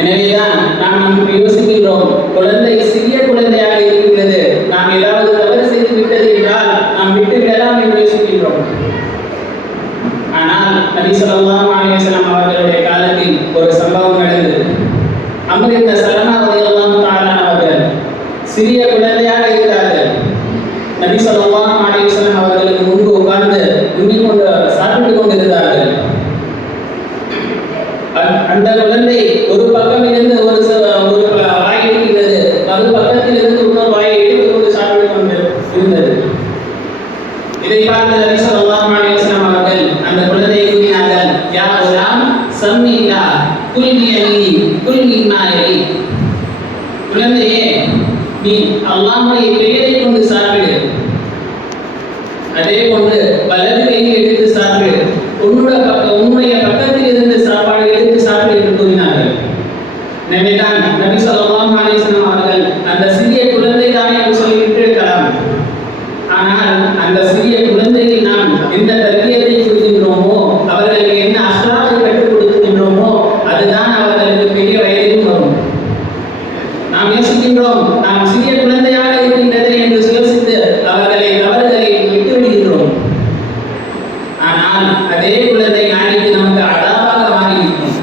எனவேதான் நாம் யோசிக்கின்றோம், குழந்தை சிறிய குழந்தையாக இருக்கிறது, நாம் ஏதாவது தவறு செய்து விட்டது என்றால் நாம் விட்டு விடலாம் என்று யோசிக்கின்றோம். ஆனால் நபி ஸல்லல்லாஹு அலைஹி வஸல்லம் அவர்களுடைய காலத்தில் ஒரு சம்பவம் நடந்தது. அம்ர் இப்னு சலமா ரலியல்லாஹு தஆலா அவர்கள் சிறிய குழந்தையாக இருந்தார்கள். நபி ஸல்லல்லாஹு அலைஹி வஸல்லம் அவர்களுக்கு முன்பு உட்கார்ந்து உண்ணிக்கொண்டு சாப்பிட்டுக் கொண்டிருந்தார்கள். அந்த குழந்தை ஒரு பக்கம் இருந்து ஒரு வாய் எடுக்கிறது, மறு பக்கத்தில் இருந்து இன்னொரு வாயை எடுத்துக்கொண்டு சாப்பிட்டுக் கொண்டு இருந்தது. இதை பார்த்த நபி ஸல்லல்லாஹு அலைஹி வஸல்லம் அவர்கள் அந்த குழந்தையை கூறினார்கள், யா குலாம் சம்மில்லா குல் பியமீனி குல் மிம்மா யலி. குழந்தையே, நீ அல்லாஹ்வுடைய பெயரை கொண்டு சாப்பிடு, அதே போன்று வலது கையில் எடுத்து சாப்பிடு, உன்னுடைய பக்கத்தில் இருந்து சாப்பாடு எடுத்து சாப்பிடு என்று கூறினார்கள். எனவேதான் நபி ஸல்லல்லாஹு அலைஹி வஸல்லம் அவர்கள் அந்த சிறிய குழந்தை தான் என்று சொல்லிவிட்டு இருக்கலாம். ஆனால் அந்த சிறிய குழந்தைக்கு நாம் எந்த தர்பியத்தை கொடுக்கின்றோமோ, அவர்களுக்கு என்ன அஹ்லாக்கை கற்றுக் கொடுக்கின்றோமோ, அதுதான் அவர்களுக்கு பெரிய வயதிலும் வரும். நாம் யோசிக்கின்றோம், நாம் சிறிய குழந்தையாக இருக்கின்றது என்று யோசித்து தவறுகளை விட்டு விடுகின்றோம். ஆனால் அதே குழந்தை நாளைக்கு நமக்கு அதாபாக மாறியிருக்கும்.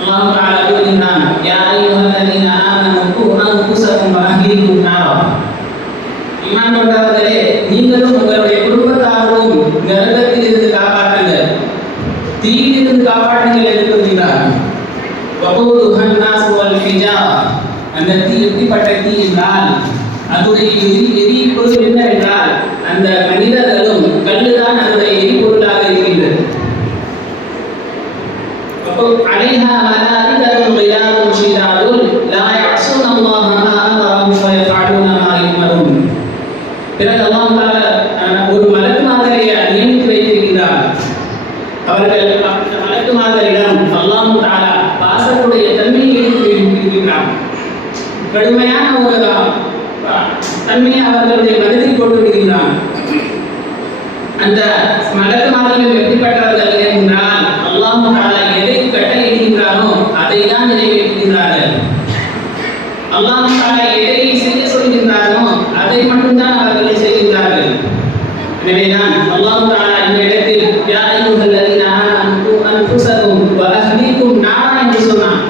அல்லாஹ் தஆலா கூறுகின்றான், யா அய்யுஹல்லதீன ஆமனூ கூ அன்ஃபுஸக்கும் வ அஹ்லீக்கும் நாரா. ஈமான் கொண்டவர்களே, நீங்களும் உங்களுடைய குடும்பத்தாரும் நரகத்தில் இருந்து காப்பாற்றுங்கள், தீயிலிருந்து காப்பாற்றுங்கள் என்று கூறுகிறார். வகூதுஹன் நாஸ் வல் ஹிஜாரா. அந்த தீ எப்படிப்பட்ட தீ என்றால் அதனுடைய எரிபொருள் என்னவென்றால் அந்த மனிதர்களும் கல்லுதான் அதனுடைய எரிபொருளாக இருக்கின்றது. அலைஹா மலாயிகத்துன் கிலாதுன் ஷிதாதுன் லா யஅஸூன அல்லாஹ மா அமரஹும் வ யஃஅலூன மா யுமரூன். பிறகு அல்லாஹ் தஆலா ஒரு மலக்குமாரை நியமித்து வைத்திருக்கிறார். அவர்கள் அந்த மலக்குமாரிடம் அல்லாஹ் தஆலா பாசத்துடைய தன்மையை எடுத்திருக்கிறார். கடுமையான ஒரு தன்மையை அவர்களுடைய மனதில் போட்டு விடுகிறார். அந்த மலக்குமார்கள் எப்படிப்பட்டவர்கள் என்றால் அல்லாஹ் தஆலா எதை கட்டளையிடுகிறானோ அதை தான் நிறைவேற்றுகிறார்கள். அல்லாஹ் தஆலா எதை செய்ய சொல்கின்றானோ அதை மட்டும்தான் அவர்கள் செய்கின்றார்கள். எனவேதான் அல்லாஹ் தஆலா இந்த இடத்தில் யா அய்யுஹல்லதீன ஆமனூ கூ அன்ஃபுஸக்கும் வ அஹ்லீக்கும் நாரா என்று சொன்னார்.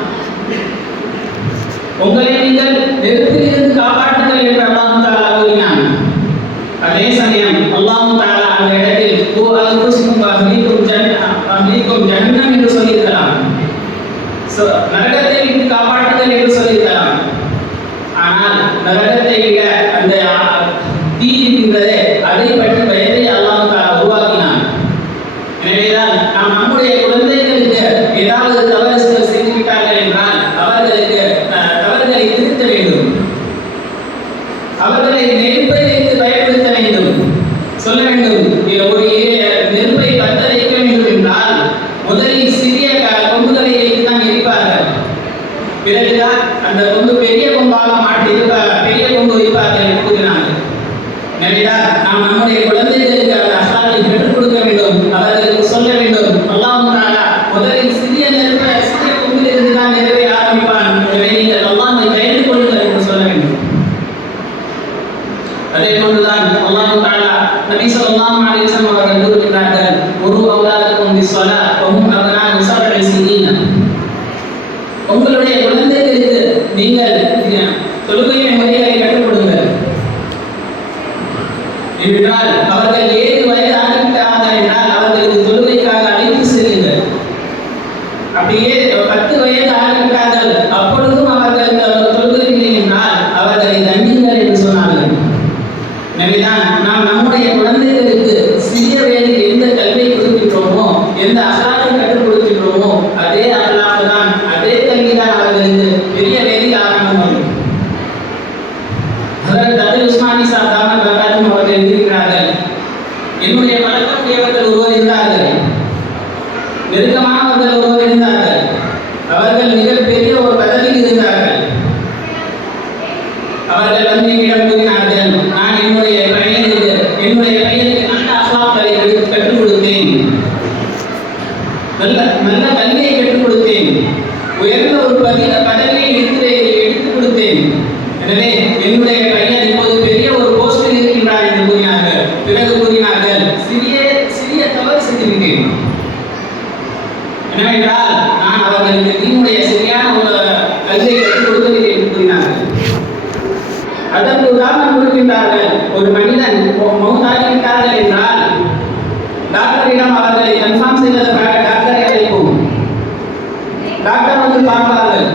உங்களை நீங்கள் நெருப்பிலிருந்து காப்பாற்றுங்கள் என்று அல்லாஹ் தஆலா கூறினான். அதே சமயம் அல்லாஹ் தஆலா அந்த இடத்தில் கூ அன்ஃபுஸக்கும் வ அஹ்லீக்கும் ஜஹன்னம் என்று சொல்லியிருக்கலாம், நரகத்தை விட்டு காப்பாற்றுங்கள் என்று சொல்லியிருக்கலாம். ஆனால் நரகத்தை விட அந்த தீ இருக்கின்றதே, அதை பற்றி பயத்தை அல்லாஹ் தஆலா உருவாக்கினான். எனவேதான் நாம் நம்முடைய குழந்தைகளுக்கு ஏதாவது தவறுகள் செய்துவிட்டார்கள் என்றால் அவர்களுக்கு தவறுகளை திருத்த வேண்டும், அவர்களை நெருப்பை வைத்து பயப்படுத்த வேண்டும், சொல்ல வேண்டும். ஒரு நெருப்பை பற்ற வைக்க வேண்டும் என்றால் முதலில் சிறிய கொம்புகளை வைத்து தான் எரிப்பார்கள், பிறகுதான் அந்த கொம்பு பெரிய கொம்பாக மாற்றி பெரிய கொம்பு வைப்பார்கள் என்று கூறினார்கள். எனவேதான் நாம் நம்முடைய குழந்தைகளுக்கு அந்த அஹ்லாக்கை பெற்றுக் கொடுக்க வேண்டும், அவர்களுக்கு சொல்ல வேண்டும். அல்லாஹ் தஆலா முதலில் சிறிய கொம்பில் இருந்து தான் நெருப்பை ஆரம்பிப்பான், எனவே நீங்கள் அல்லாஹ்வை பயந்து கொள்ளுங்கள் என்று சொல்ல வேண்டும். அதே போன்றுதான் அல்லாஹ் தஆலா நபி ஸல்லல்லாஹு அலைஹி வஸல்லம் அவர்கள் கூறுகிறார்கள், ஒரு அவுலாதுக்கும் பிஸ்ஸலாத் வ ஹும் அப்னாஉ சப்இ ஸினீன. உங்களுடைய குழந்தைகளுக்கு நீங்கள் தொழுகையை முறைகளை கற்றுக் கொடுங்கள் என்றால் அவர்கள் 7 வயது ஆகிவிட்டார்கள் என்றால் அவர்களுக்கு தொழுகைக்காக அழைத்து செல்லுங்கள். அப்படியே 10 வயது ஆகிவிட்டார்கள் அப்பொழுதும் அவர்கள் தொழுகவில்லை என்றால் அவர்களை தண்டிங்கள் என்று சொன்னார்கள். எனவேதான் நாம் நம்முடைய குழந்தைகளுக்கு சிறிய வயதில் எந்த கல்வியை கொடுக்கின்றோமோ, எந்த அஹ்லாக்கை கற்றுக் கொடுக்கின்றோமோ, அதே அஹ்லாக்கு தான், அதே கல்வி தான் அவர்களுக்கு பெரிய வயதில் ஆரம்பமாகும். ஹஜ்ரத் அபு உஸ்மானி சாஹிப் தாமத் பரகாத்துஹு அவர்கள் எழுதுகிறார்கள், என்னுடைய பழக்கமுடையவர்கள் ஒருவர் இருந்தார்கள், நெருக்கமானவர்கள் ஒருவர் இருந்தார்கள். அவர்கள் மிகப்பெரிய ஒரு பதவியில் இருந்தார்கள். அவர்கள் வந்து என்னிடம் கூறினார்கள், நான் என்னுடைய பையனுக்கு நல்ல அஹ்லாக்களை கற்றுக் கொடுத்தேன். டாக்டரிடம் அவர்களை கன்ஃபார்ம் செய்வதற்காக டாக்டரை அழைப்போம். டாக்டர் வந்து பார்ப்பார்கள்,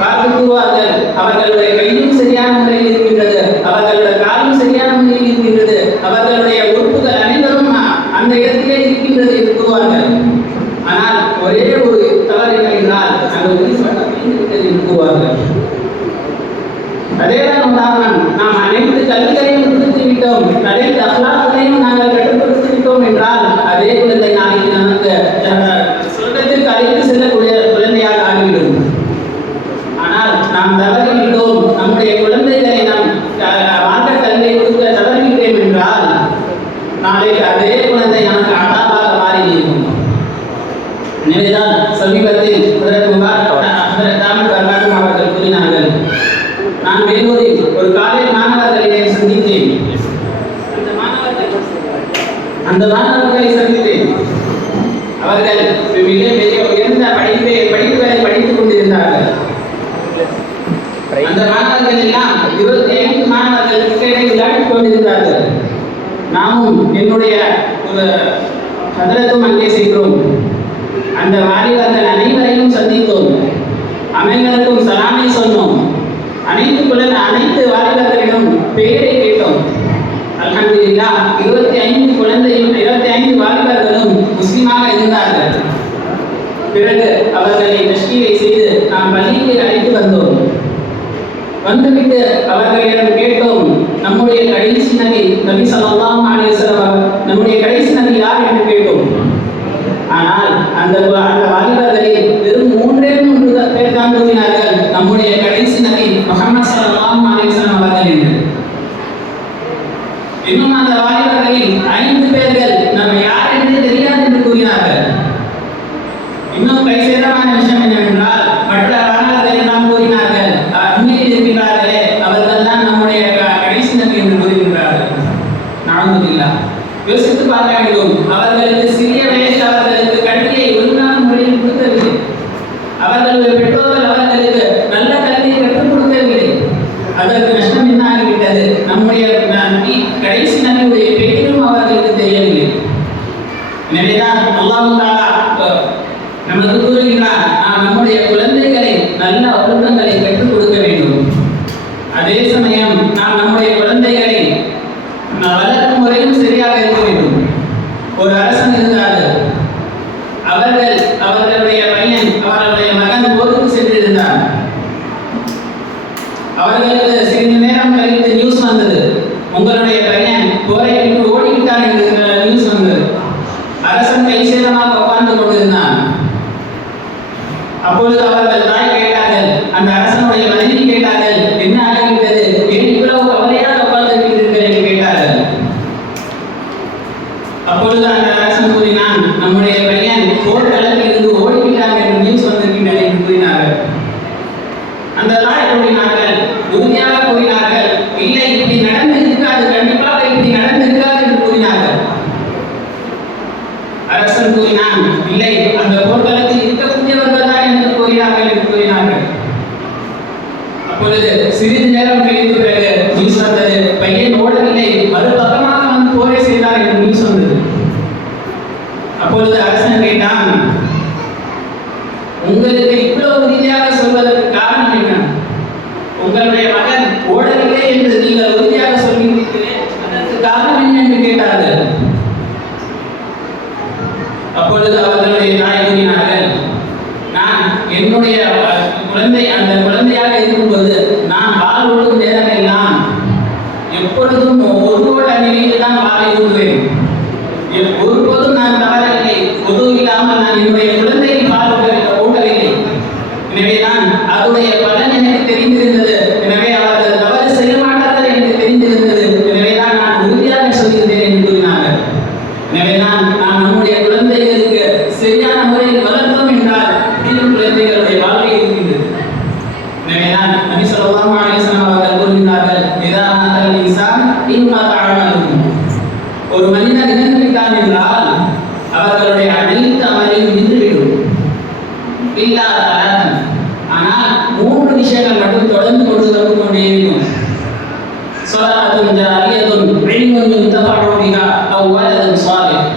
பார்த்து கூறுவார்கள் அவர்களுடைய கையும் சரியான முறையில் இருக்கின்றது, அவர்களுடைய காலும் சரியான முறையில் இருக்கின்றது, அவர்களுடைய உறுப்புகள் அனைவரும் அந்த இடத்திலே இருக்கின்றது என்று கூறுவார்கள். ஆனால் ஒரே ஒரு தவறு என்னவென்றால் அந்த உயிர் மட்டும் விட்டது என்று கூறுவார்கள். அதேதான் உதாரணம், நாம் அனைத்து கல்விகளையும் கொடுத்து விட்டோம், அனைத்து அகலாக்களையும் நாங்கள் கட்டுப்படுத்தி விட்டோம் என்றால் அதே குழந்தை நாளைக்கு நமக்கு சொர்க்கத்திற்கு அழைத்து செல்லக்கூடிய குழந்தையாக ஆகிவிடும். ஆனால் நாம் தவறிவிட்டோம், நம்முடைய குழந்தைகளை நாம் மார்க்க கல்வியை கொடுக்க தவறிவிட்டோம் என்றால் நாளைக்கு அதே குழந்தை நமக்கு அதாபாக மாறி இருக்கும். எனவேதான் சமீபத்தில் அவர்கள் கூறினார்கள், நான் வேலூரில் ஒரு காலேஜ் மாணவர்களை சந்தித்தேன். அந்த மாணவர்களை சந்தித்தேன். அவர்கள் மிக மிக உயர்ந்த படிப்புகளை படித்துக் கொண்டிருந்தார்கள். அந்த மாணவர்கள் எல்லாம் 25 மாணவர்கள் கிரிக்கெட்டை விளையாடிக் கொண்டிருந்தார்கள். நாமும் என்னுடைய ஒரு ஹதரத்தும் அங்கே சென்றோம். அந்த வாலிபர்கள் அனைவரையும் சந்தித்தோம், அனைவருக்கும் சலாமை சொன்னோம், அனைத்து வாலிபர்களிடம் பெயரை கேட்டோம். அல்ஹம்துலில்லாஹ் 25 வாலிபர்களும் முஸ்லிமாக இருந்தார்கள். பிறகு அவர்களை தஷ்கீலை செய்து நாம் பள்ளிக்கு அழைத்து வந்தோம். வந்துவிட்டு அவர்களிடம் கேட்டோம், நம்முடைய கடைசி நபி ஸல்லல்லாஹு அலைஹி வஸல்லம் நம்முடைய கடைசி நபி யார் என்று கேட்டோம். ஆனால் அந்த வாலிபர்களில் வெறும் 3 பேர் தான் கூறினார்கள், நம்முடைய கடைசி நபி முஹம்மது ஸல்லல்லாஹு அலைஹி வஸல்லம் அவர்கள் என்று. இன்னும் அந்த வாலிபர்களில் 5 பேர்கள் நம்ம யார் என்று தெரியாது என்று கூறினார்கள். இன்னும் கைசேதமான விஷயம் என்னவென்றால் மற்ற வாலிபர்கள் எல்லாம் கூறினார்கள், உண்மையில் இருக்கிறார்களே அவர்கள் தான் நம்முடைய கடைசி நபி என்று கூறுகின்றார்கள். நஅூதுபில்லாஹ். யோசித்து பார்க்க வேண்டும், அவர்களுக்கு சிறிய வயசில் அவர்களுக்கு கல்வியை ஒழுங்கான முறையில் கொடுக்கவில்லை. அவர்களுடைய பெற்றோர்கள் அவர்களுக்கு நல்ல கல்வியை கற்றுக் கொடுக்கவில்லை. அதற்கு நஷ்டம் என்ன ஆகிவிட்டது? நம்முடைய நபி கடைசி நபியுடைய பெயரும் அவர்களுக்கு தெரியவில்லை. எனவேதான் அல்லாஹ் தஆலா நமக்கு கூறுகிறார், நாம் நம்முடைய குழந்தைகளை நல்ல ஒழுக்கங்களை கற்றுக் கொடுக்க வேண்டும். அதே சமயம் நாம் நம்முடைய குழந்தைகளை வளர்க்கும் முறையும் சரியாக இருக்க வேண்டும். ஒரு அரசன் இருந்தார்கள், அவர்களுடைய பையன் அவர்களுடைய மகன் போருக்கு சென்றிருந்தார். அவர்களுக்கு சிறிது நேரம் கழித்து நியூஸ் வந்தது, உங்களுடைய பையன் போரை விட்டு ஓடிவிட்டார் என்று நியூஸ் வந்தது. அரசன் கைசேதமாக உட்கார்ந்து கொண்டிருந்தான். அப்பொழுது அவர்கள் தாய் கேட்டார்கள், அந்த அரசனுடைய மனைவி கேட்டார்கள், என்ன ஆகிவிட்டது, ஏன் இவ்வளவு கவலையாக உட்கார்ந்திருக்கிறீர்கள் என்று கேட்டார்கள். அப்பொழுது அந்த அரசன் கூறினான், நம்முடைய பையன் போர்க்களத்தில் இருந்து ஓடிவிட்டார் என்று நியூஸ் வந்திருக்கின்றன என்று கூறினார்கள். அந்த தாய் கூறினார்கள், உறுதியாக கூறினார்கள், இல்லை இப்படி நடந்து இருக்காது, கண்டிப்பாக இப்படி நடந்து இருக்காது என்று கூறினார்கள். அரசன் கூறினான், இல்லை அந்த போர்க்களத்தில் இருக்கக்கூடியவர்கள் தான் என்று கூறினார்கள் என்று கூறினார்கள். அப்பொழுது சிறிது நேரம் கழித்து பிறகு நியூஸ் வந்தது, பையன் ஓடவில்லை, மறுபக்கமாக வந்து போரை செய்தார் என்று நியூஸ் வந்தது. அப்பொழுது அரசன் கேட்டான், உங்களுக்கு இவ்வளவு உறுதியாக சொல்வதற்கு காரணம் என்ன? உங்களுடைய மகன் ஓடவில்லை என்று நீங்கள் உறுதியாக சொல்கிறீர்களே, அதற்கு காரணம் என்ன என்று கேட்டார்கள். அப்பொழுது அவர்களுடைய தாய் கூறினார்கள், நான் என்னுடைய அந்த குழந்தையாக இருக்கும்போது நான் பால் ஊட்டும் நேரம் எல்லாம் எப்பொழுதும் ஒருவோட நிலையில் தான் பாலை ஊட்டுவேன். ஒருபோதும் நான் தவறவில்லை, பொது இல்லாமல் நான் என்னுடைய குழந்தையை பால் ஊட்டவில்லை. எனவேதான் அதனுடைய பலன் எனக்கு தெரிந்திருந்தது. எனவே அவர்கள் தவறு செய்ய மாட்டார்கள் என்று தெரிந்திருந்தது. எனவேதான் நான் உறுதியாக சொல்கிறேன் என்று கூறினார்கள். எனவேதான் நாம் நம்முடைய குழந்தைகளுக்கு சரியான முறையில் வளர்த்தோம் என்றால் இன்னும் குழந்தைகளுடைய வாழ்க்கை இருக்கின்றது. எனவேதான் நபி ஸல்லல்லாஹு அலைஹி வஸல்லம் அவர்கள் கூறுகிறார்கள், இதா மாதல் இன்சான் இன்கதா அமலுஹு. ஒரு மனிதன் இறந்து விட்டான் என்றால் அவர்களுடைய அனைத்து அமலையும் நின்றுவிடும். இல்லா தலாத்தன், ஆனால் 3 விஷயங்கள் மட்டும் தொடர்ந்து கொண்டே இருக்கும். ஸலாத்துன் ஜாரியத்துன் இல்முன் யுன்தஃபஉ பிஹா அவ் வலதுன் ஸாலிஹ்.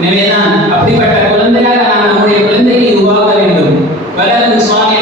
எனவேதான் அப்படிப்பட்ட குழந்தையாக நாம் நம்முடைய குழந்தையை உருவாக்க வேண்டும். வலது சுவாமி